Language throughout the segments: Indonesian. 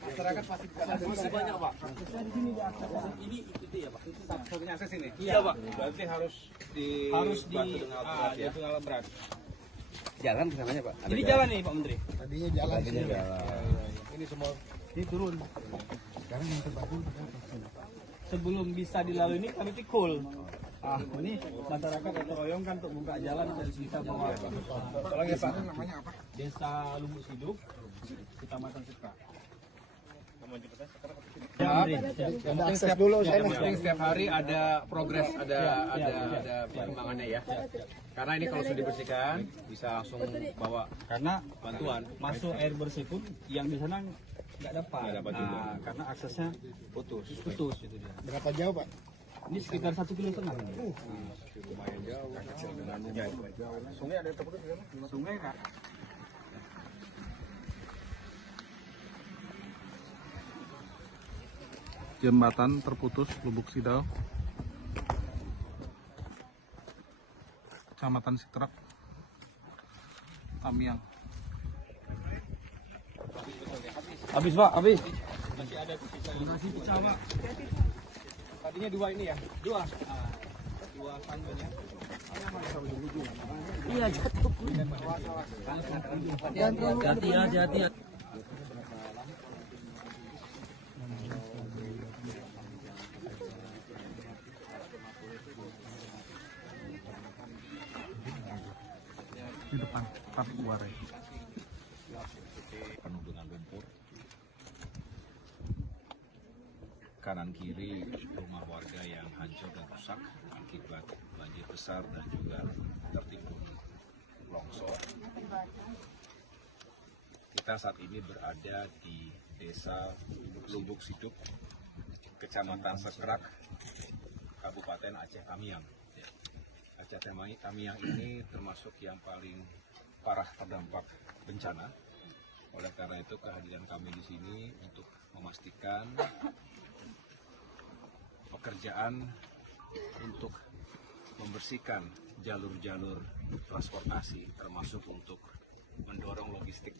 Masyarakat pasti bisa banyak, Pak. Aksesnya di sini di akses. Ini itu ya, Pak. Itu satu-satunya akses ini. Iya, Pak. Berarti harus di alat berat. Jalan ke sananya, Pak. Jadi jalan nih, Pak Menteri. Tadinya jalan sini. Ini semua Ini turun. Sekarang yang terbangun sebelum bisa dilalui ini kami pikul. Ini masyarakat atau royong kan untuk buka jalan dan bisa bawa. Tolong ya, Pak. namanya apa? Desa Lubuk Siduk, Kecamatan Sekra. Ada akses dulu saya. Setiap hari ada progres, ada perkembangannya ya. Karena ini kalau sudah dibersihkan bisa langsung bawa Karena bantuan. masuk air bersih pun yang di sana nggak dapat. juga. Karena aksesnya putus itu dia. Berapa jauh, Pak? Ini sekitar 1,5 km. Lumayan jauh. Sungai ada terputus di sana? Sungai Kak. Jembatan terputus Lubuk Sidau, Kecamatan Sitrak, Tamiang. Habis Pak, habis. Masih ada sisa nasi pecah, Pak. Tadinya 2 ini ya? 2. Dua tangga ya. Iya, jatuh. Hati-hati. Di depan trafik warai. Penuh dengan lumpur. Kanan kiri rumah warga yang hancur dan rusak akibat banjir besar dan juga tertimbun longsor. Kita saat ini berada di Desa Lubuk Siduk, Kecamatan Sekrak, Kabupaten Aceh Tamiang. Aceh Tamiang ini termasuk yang paling parah terdampak bencana. Oleh karena itu kehadiran kami di sini untuk memastikan pekerjaan untuk membersihkan jalur-jalur transportasi termasuk untuk mendorong logistik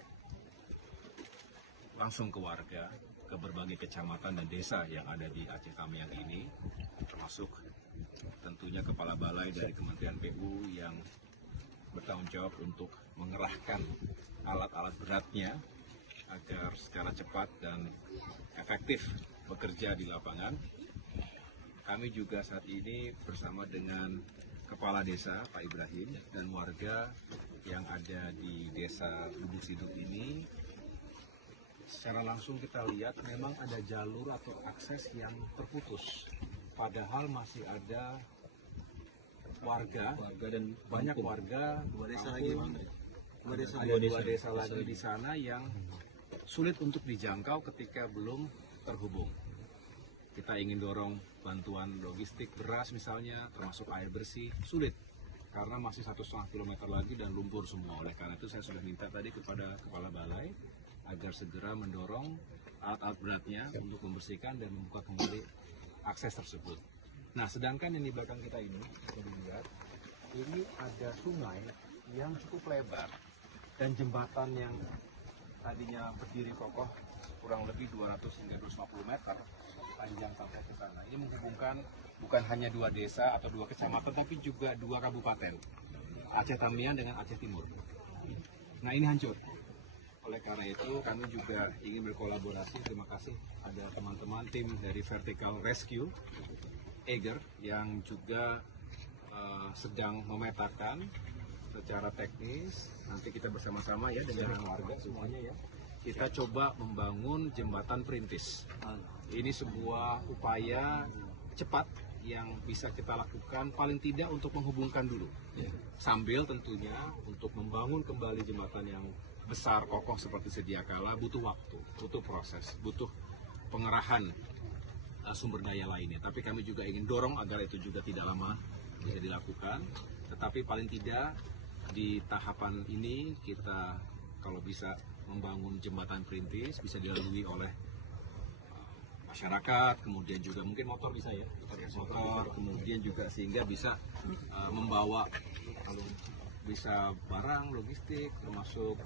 langsung ke warga, ke berbagai kecamatan dan desa yang ada di Aceh Tamiang ini, termasuk tentunya Kepala Balai dari Kementerian PU yang bertanggung jawab untuk mengerahkan alat-alat beratnya agar secara cepat dan efektif bekerja di lapangan. Kami juga saat ini bersama dengan Kepala Desa Pak Ibrahim dan warga yang ada di Desa Lubuk Siduk ini. Secara langsung kita lihat memang ada jalur atau akses yang terputus. Padahal masih ada warga dan banyak warga dua desa lagi di sana yang sulit untuk dijangkau ketika belum terhubung. Kita ingin dorong bantuan logistik beras misalnya, termasuk air bersih, sulit karena masih 1,5 kilometer lagi dan lumpur semua. Oleh karena itu saya sudah minta tadi kepada Kepala Balai agar segera mendorong alat-alat beratnya untuk membersihkan dan membuka kembali akses tersebut. Nah, sedangkan yang di belakang kita ini, bisa dilihat, ini ada sungai yang cukup lebar dan jembatan yang tadinya berdiri kokoh kurang lebih 200 hingga 250 meter panjang sampai ke sana. Ini menghubungkan bukan hanya 2 desa atau 2 kecamatan, tapi juga 2 kabupaten, Aceh Tamiang dengan Aceh Timur. Nah, ini hancur. Oleh karena itu kami juga ingin berkolaborasi. Terima kasih ada teman-teman tim dari Vertical Rescue Eger yang juga sedang memetakan secara teknis. Nanti kita bersama-sama ya dengan warga semuanya ya. Kita coba membangun jembatan perintis. Ini sebuah upaya cepat yang bisa kita lakukan paling tidak untuk menghubungkan dulu. Sambil tentunya untuk membangun kembali jembatan yang besar kokoh seperti sedia kala butuh waktu, butuh proses, butuh pengerahan sumber daya lainnya. Tapi kami juga ingin dorong agar itu juga tidak lama bisa dilakukan. Tetapi paling tidak di tahapan ini kita kalau bisa membangun jembatan perintis bisa dilalui oleh masyarakat, kemudian juga mungkin motor bisa ya, motor, kemudian juga sehingga bisa membawa bisa barang logistik termasuk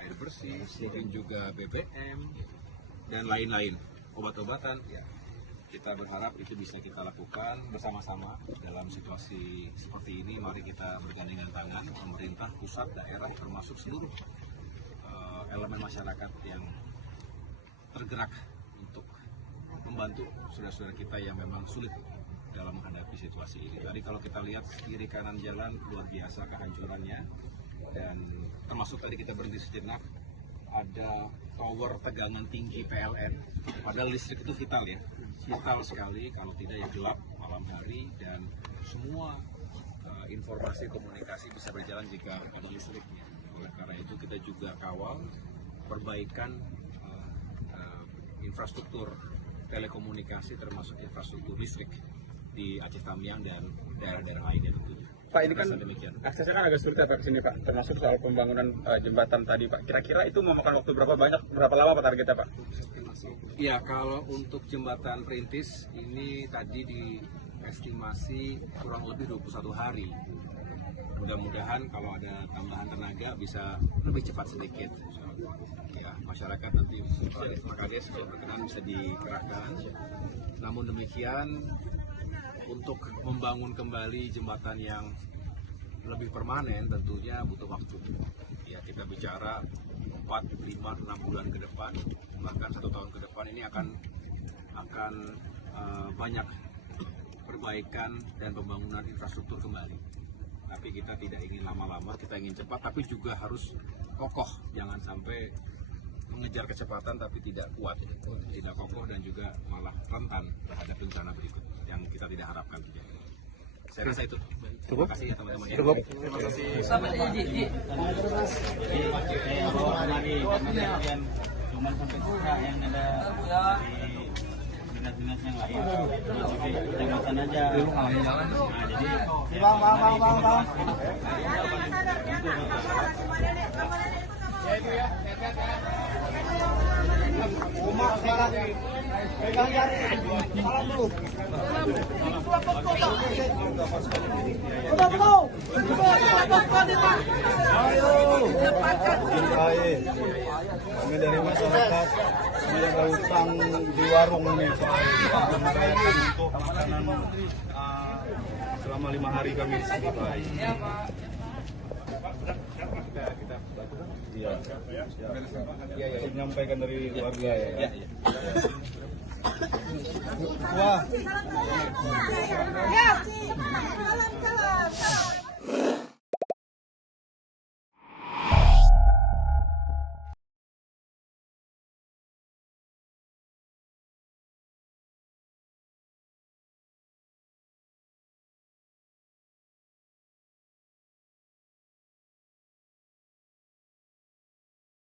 air bersih, mungkin juga BBM dan lain-lain, obat-obatan. Ya, kita berharap itu bisa kita lakukan bersama-sama dalam situasi seperti ini. Mari kita bergandengan tangan, pemerintah, pusat, daerah, termasuk seluruh elemen masyarakat yang tergerak untuk membantu saudara-saudara kita yang memang sulit dalam menghadapi situasi ini. Tadi kalau kita lihat kiri kanan jalan luar biasa kehancurannya, dan termasuk tadi kita berhenti sejenak, ada tower tegangan tinggi PLN. Padahal listrik itu vital ya, vital sekali, kalau tidak ya gelap malam hari, dan semua informasi komunikasi bisa berjalan jika ada listriknya. Oleh karena itu kita juga kawal perbaikan infrastruktur telekomunikasi termasuk infrastruktur listrik di Aceh Tamiang dan daerah-daerah lainnya tentunya. Pak, ini kan aksesnya kan agak sulit ya Pak ke sini Pak, termasuk soal pembangunan jembatan tadi Pak. Kira-kira itu memakan waktu berapa lama Pak targetnya Pak? Ya, kalau untuk jembatan perintis ini tadi diestimasi kurang lebih 21 hari. Mudah-mudahan kalau ada tambahan tenaga bisa lebih cepat sedikit. Ya, masyarakat nanti makanya sudah berkenan bisa dikerahkan. Namun demikian, untuk membangun kembali jembatan yang lebih permanen tentunya butuh waktu. Ya, kita bicara 4, 5, 6 bulan ke depan, bahkan 1 tahun ke depan ini akan banyak perbaikan dan pembangunan infrastruktur kembali. Tapi kita tidak ingin lama-lama, kita ingin cepat, tapi juga harus kokoh. Jangan sampai mengejar kecepatan tapi tidak kuat, tidak kokoh, dan juga malah rentan terhadap bencana berikut yang kita tidak harapkan terjadi. Saya rasa itu. Terima kasih teman-teman. Cukup. Terima kasih. Sampai Ji. Cuma sampai buka yang ada dinas-dinas yang lain. Jadi kecamatan aja. Nah, jadi bang. Ya itu ya. Umat sekarang pegang jari. Salam dulu. Kami dari masyarakat, kami ada utang di warung ini. Merayakan untuk makanan selama 5 hari kami di sini Pak. Iya. Menyampaikan dari keluarga ya. Wah.